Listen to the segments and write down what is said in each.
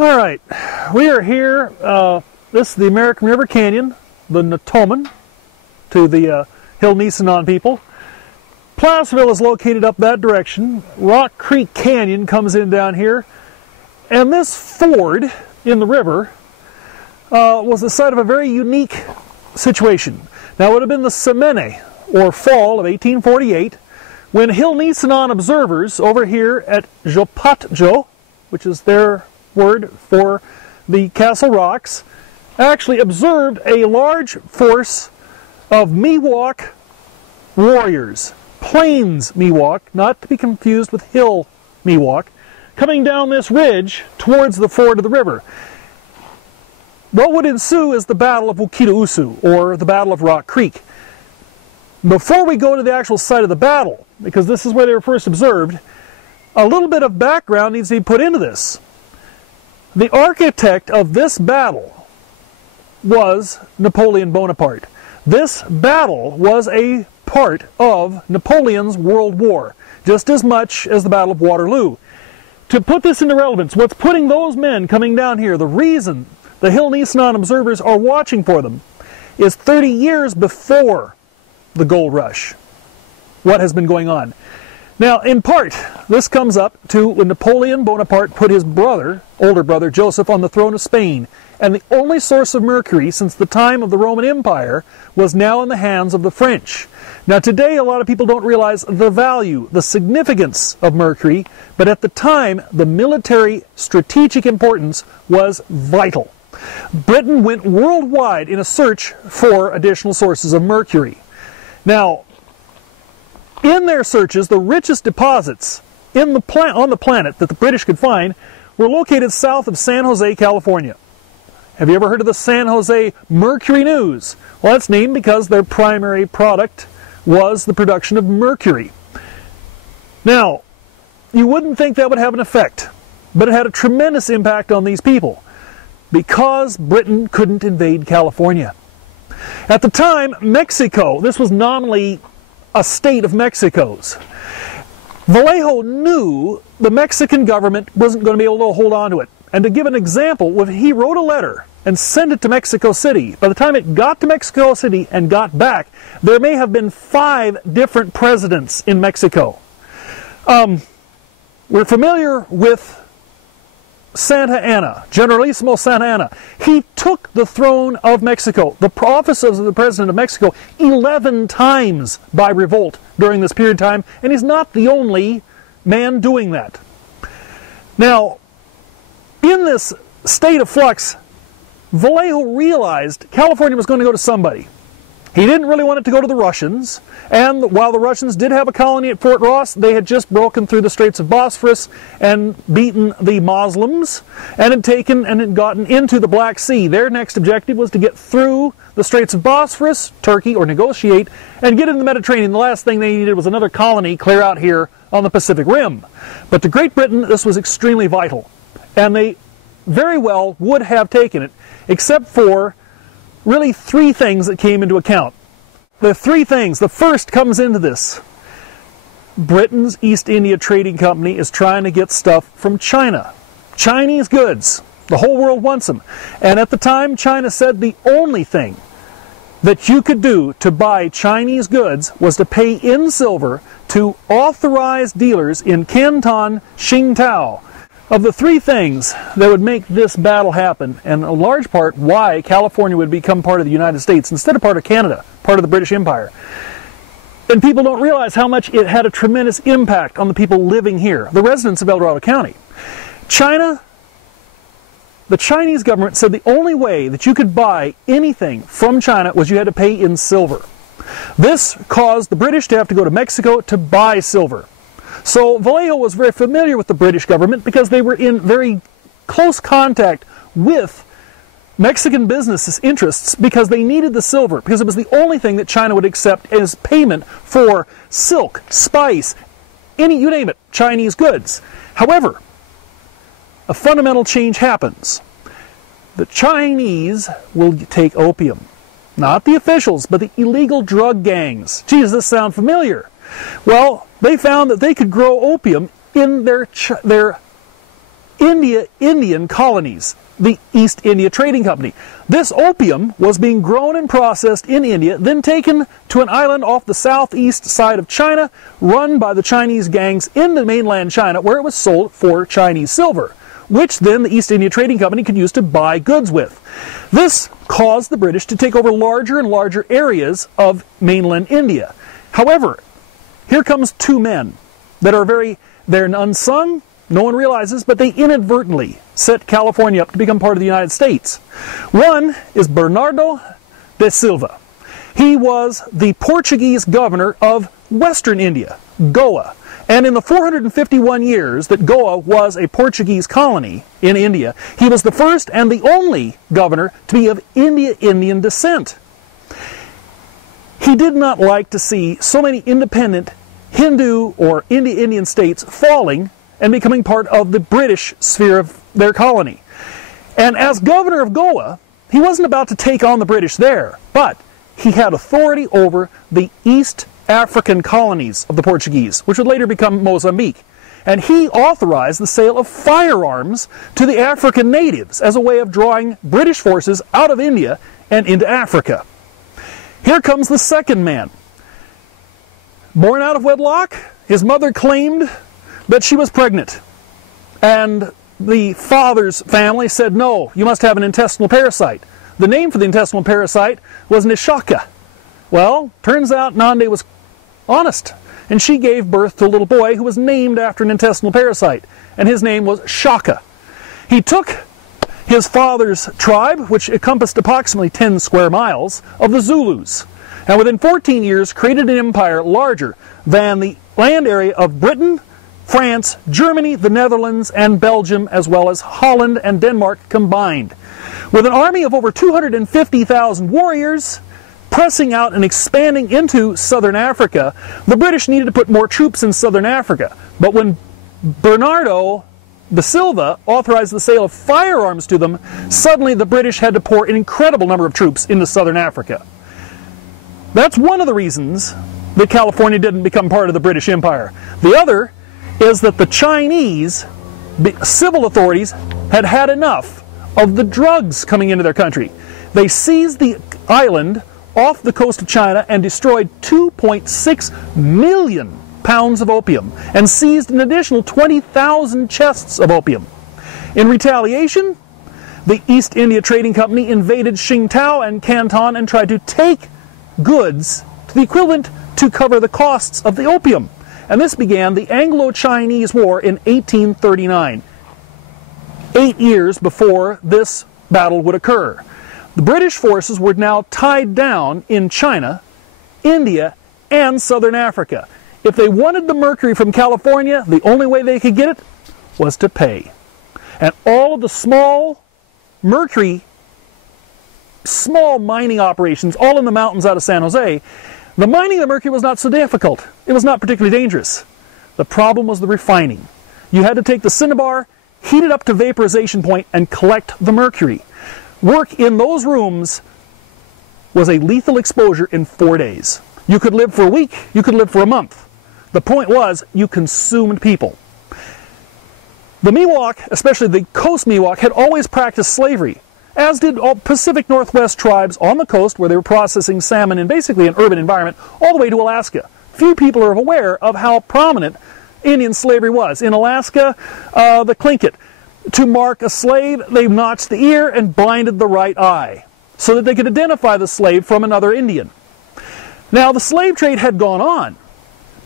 All right, we are here. This is the American River Canyon, the Natoman, to the Hill Nisenan people. Placerville is located up that direction. Rock Creek Canyon comes in down here. And this ford in the river was the site of a very unique situation. Now, it would have been the Semene, or fall of 1848, when Hill Nisenan observers over here at Jopatjo, which is their word for the Castle Rocks, actually observed a large force of Miwok warriors, Plains Miwok, not to be confused with Hill Miwok, coming down this ridge towards the ford of the river. What would ensue is the Battle of Wukita-Usu, or the Battle of Rock Creek. Before we go to the actual site of the battle, because this is where they were first observed, a little bit of background needs to be put into this. The architect of this battle was Napoleon Bonaparte. This battle was a part of Napoleon's World War, just as much as the Battle of Waterloo. To put this into relevance, what's putting those men coming down here, the reason the Hill Nisenan observers are watching for them, is 30 years before the gold rush. What has been going on? Now, in part, this comes up to when Napoleon Bonaparte put his brother, older brother Joseph, on the throne of Spain, and the only source of mercury since the time of the Roman Empire was now in the hands of the French. Now, today, a lot of people don't realize the value, the significance of mercury, but at the time, the military strategic importance was vital. Britain went worldwide in a search for additional sources of mercury. Now, in their searches, the richest deposits on the planet that the British could find were located south of San Jose, California. Have you ever heard of the San Jose Mercury News? Well, that's named because their primary product was the production of mercury. Now, you wouldn't think that would have an effect, but it had a tremendous impact on these people because Britain couldn't invade California. At the time, Mexico, this was nominally a state of Mexico's. Vallejo knew the Mexican government wasn't going to be able to hold on to it. And to give an example, when he wrote a letter and sent it to Mexico City, by the time it got to Mexico City and got back, there may have been 5 different presidents in Mexico. We're familiar with Santa Anna, Generalissimo Santa Anna. He took the throne of Mexico, the office of the President of Mexico, 11 times by revolt during this period of time, and he's not the only man doing that. Now, in this state of flux, Vallejo realized California was going to go to somebody. He didn't really want it to go to the Russians, and while the Russians did have a colony at Fort Ross, they had just broken through the Straits of Bosphorus and beaten the Muslims, and had gotten into the Black Sea. Their next objective was to get through the Straits of Bosphorus, Turkey, or negotiate, and get into the Mediterranean. The last thing they needed was another colony clear out here on the Pacific Rim. But to Great Britain, this was extremely vital, and they very well would have taken it, except for really 3 things that came into account. The 3 things, the first comes into this. Britain's East India Trading Company is trying to get stuff from China. Chinese goods. The whole world wants them. And at the time, China said the only thing that you could do to buy Chinese goods was to pay in silver to authorized dealers in Canton, Qingdao. Of the 3 things that would make this battle happen, and a large part why California would become part of the United States instead of part of Canada, part of the British Empire. And people don't realize how much it had a tremendous impact on the people living here, the residents of El Dorado County. China, the Chinese government said the only way that you could buy anything from China was you had to pay in silver. This caused the British to have to go to Mexico to buy silver. So Vallejo was very familiar with the British government because they were in very close contact with Mexican business interests because they needed the silver, because it was the only thing that China would accept as payment for silk, spice, you name it, Chinese goods. However, a fundamental change happens. The Chinese will take opium. Not the officials, but the illegal drug gangs. Gee, does this sound familiar? Well, they found that they could grow opium in their Indian colonies, the East India Trading Company. This opium was being grown and processed in India, then taken to an island off the southeast side of China, run by the Chinese gangs in the mainland China, where it was sold for Chinese silver, which then the East India Trading Company could use to buy goods with. This caused the British to take over larger and larger areas of mainland India. However, here comes two men that are they're unsung, no one realizes, but they inadvertently set California up to become part of the United States. One is Bernardo de Silva. He was the Portuguese governor of Western India, Goa. And in the 451 years that Goa was a Portuguese colony in India, he was the first and the only governor to be of Indian descent. He did not like to see so many independent Hindu or Indian states falling and becoming part of the British sphere of their colony. And as governor of Goa, he wasn't about to take on the British there, but he had authority over the East African colonies of the Portuguese, which would later become Mozambique. And he authorized the sale of firearms to the African natives as a way of drawing British forces out of India and into Africa. Here comes the second man. Born out of wedlock, his mother claimed that she was pregnant. And the father's family said, no, you must have an intestinal parasite. The name for the intestinal parasite was Nishaka. Well, turns out Nande was honest, and she gave birth to a little boy who was named after an intestinal parasite, and his name was Shaka. He took his father's tribe, which encompassed approximately 10 square miles, of the Zulus, and within 14 years created an empire larger than the land area of Britain, France, Germany, the Netherlands, and Belgium, as well as Holland and Denmark combined. With an army of over 250,000 warriors, pressing out and expanding into southern Africa, the British needed to put more troops in southern Africa. But when Bernardo de Silva authorized the sale of firearms to them, suddenly the British had to pour an incredible number of troops into southern Africa. That's one of the reasons that California didn't become part of the British Empire. The other is that the Chinese civil authorities had had enough of the drugs coming into their country. They seized the island off the coast of China and destroyed 2.6 million pounds of opium and seized an additional 20,000 chests of opium. In retaliation, the East India Trading Company invaded Qingdao and Canton and tried to take goods to the equivalent to cover the costs of the opium. And this began the Anglo Chinese War in 1839, 8 years before this battle would occur. The British forces were now tied down in China, India, and southern Africa. If they wanted the mercury from California, the only way they could get it was to pay. And all of the small mining operations, all in the mountains out of San Jose, the mining of the mercury was not so difficult. It was not particularly dangerous. The problem was the refining. You had to take the cinnabar, heat it up to vaporization point, and collect the mercury. Work in those rooms was a lethal exposure in 4 days. You could live for a week, you could live for a month. The point was, you consumed people. The Miwok, especially the coast Miwok, had always practiced slavery, as did all Pacific Northwest tribes on the coast where they were processing salmon in basically an urban environment, all the way to Alaska. Few people are aware of how prominent Indian slavery was. In Alaska, the Tlingit, to mark a slave, they notched the ear and blinded the right eye so that they could identify the slave from another Indian. Now, the slave trade had gone on,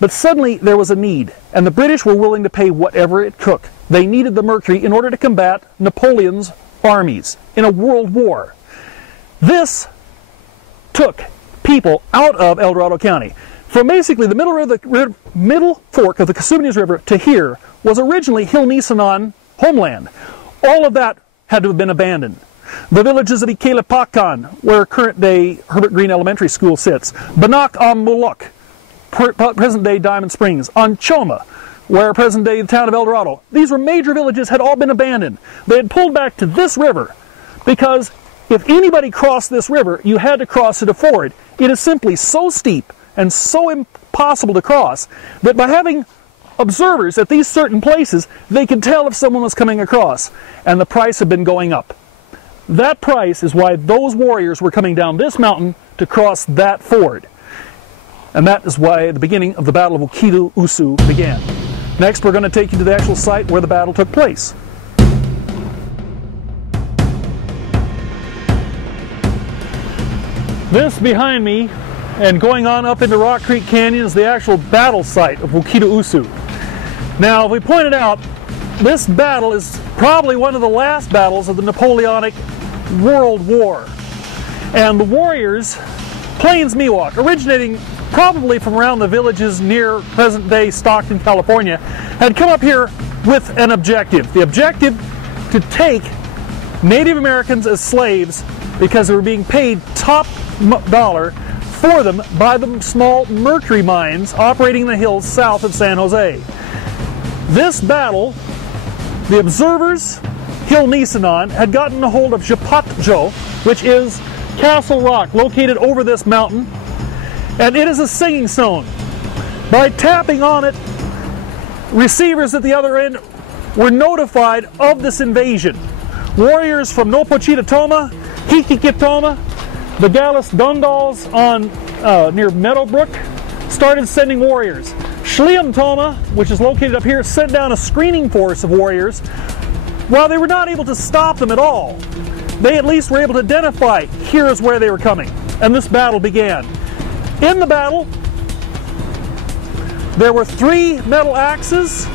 but suddenly there was a need, and the British were willing to pay whatever it took. They needed the mercury in order to combat Napoleon's armies in a world war. This took people out of El Dorado County. From basically the middle fork of the Casubinas River to here was originally Hill-Nisenan homeland. All of that had to have been abandoned. The villages of Ikelepakan, where current-day Herbert Green Elementary School sits, Banak am Muluk, present-day Diamond Springs, Anchoma, where present-day the town of El Dorado. These were major villages, had all been abandoned. They had pulled back to this river because if anybody crossed this river, you had to cross it a ford. It is simply so steep and so impossible to cross that by having observers at these certain places, they could tell if someone was coming across, and the price had been going up. That price is why those warriors were coming down this mountain to cross that ford. And that is why the beginning of the Battle of Wakido-Usu began. Next, we're going to take you to the actual site where the battle took place. This behind me, and going on up into Rock Creek Canyon, is the actual battle site of Wakido-Usu. Now, we pointed out, this battle is probably one of the last battles of the Napoleonic World War. And the warriors, Plains Miwok, originating probably from around the villages near present-day Stockton, California, had come up here with an objective. The objective to take Native Americans as slaves because they were being paid top dollar for them by the small mercury mines operating in the hills south of San Jose. This battle, the observers, Hill Nisenan, had gotten a hold of Japatjo, which is Castle Rock, located over this mountain, and it is a singing stone. By tapping on it, receivers at the other end were notified of this invasion. Warriors from Nopochita-Toma, Hikikitoma, the Gallus Dundals on near Meadowbrook started sending warriors. Shliam-Toma, which is located up here, sent down a screening force of warriors. While they were not able to stop them at all, they at least were able to identify here is where they were coming. And this battle began. In the battle, there were 3 metal axes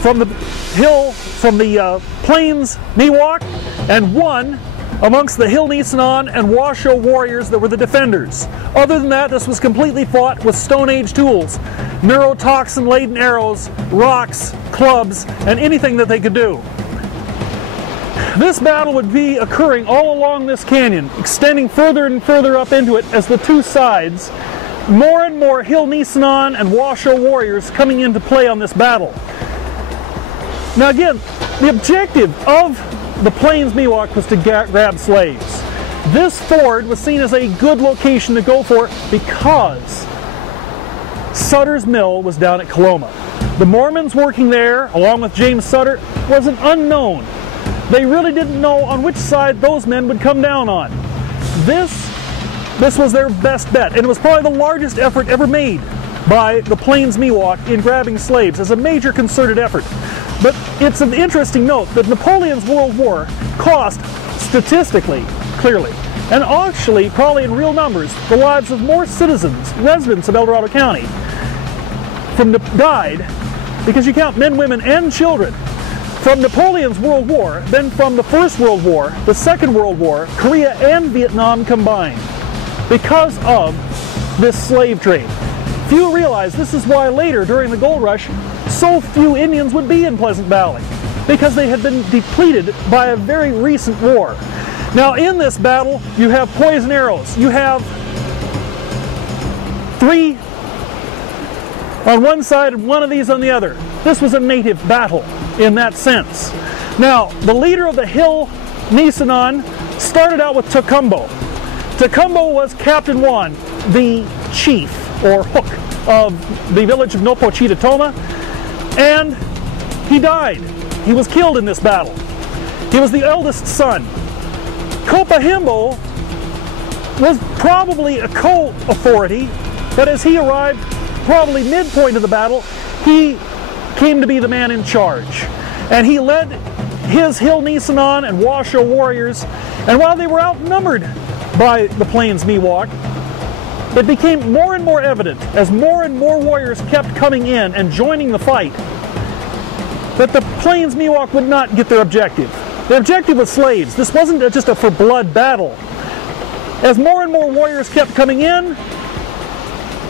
from the hill, from the Plains Miwok, and 1 amongst the Hill Nisenan and Washoe warriors that were the defenders. Other than that, this was completely fought with Stone Age tools, neurotoxin-laden arrows, rocks, clubs, and anything that they could do. This battle would be occurring all along this canyon, extending further and further up into it as the two sides, more and more Hill Nisenan and Washoe warriors coming into play on this battle. Now again, the objective of the Plains Miwok was to grab slaves. This ford was seen as a good location to go for because Sutter's Mill was down at Coloma. The Mormons working there, along with James Sutter, was an unknown. They really didn't know on which side those men would come down on. This was their best bet, and it was probably the largest effort ever made by the Plains Miwok in grabbing slaves as a major concerted effort. But it's an interesting note that Napoleon's World War cost, statistically, clearly, and actually, probably in real numbers, the lives of more citizens, residents of El Dorado County, died, because you count men, women, and children, from Napoleon's World War than from the First World War, the Second World War, Korea, and Vietnam combined, because of this slave trade. Few realize this is why later, during the gold rush, so few Indians would be in Pleasant Valley, because they had been depleted by a very recent war. Now in this battle, you have poison arrows. You have 3 on one side and 1 of these on the other. This was a native battle in that sense. Now, the leader of the Hill Nisenan started out with Tecumbo. Tecumbo was Captain Juan, the chief, or hook, of the village of Nopochita-Toma, and he died. He was killed in this battle. He was the eldest son. Coppa Hembo was probably a co-authority, but as he arrived, probably midpoint of the battle, he came to be the man in charge. And he led his Hill Nisenan and Washoe warriors, and while they were outnumbered by the Plains Miwok, it became more and more evident, as more and more warriors kept coming in and joining the fight, that the Plains Miwok would not get their objective. Their objective was slaves. This wasn't just a for-blood battle. As more and more warriors kept coming in,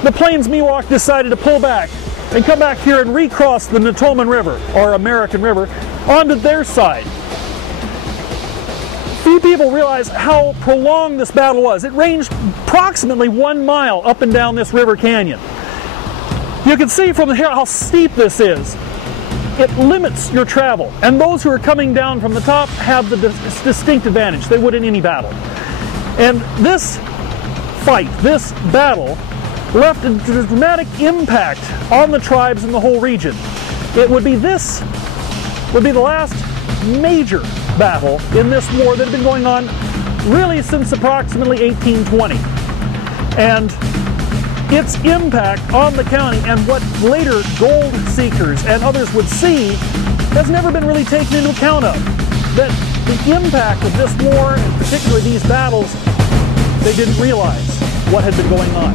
the Plains Miwok decided to pull back and come back here and recross the Natoman River, or American River, onto their side. Few people realize how prolonged this battle was. It ranged approximately 1 mile up and down this river canyon. You can see from here how steep this is. It limits your travel, and those who are coming down from the top have the distinct advantage they would in any battle. And this fight, this battle, left a dramatic impact on the tribes in the whole region. It would be this, would be the last major battle in this war that had been going on really since approximately 1820. And its impact on the county and what later gold seekers and others would see has never been really taken into account of. That the impact of this war, and particularly these battles, they didn't realize what had been going on.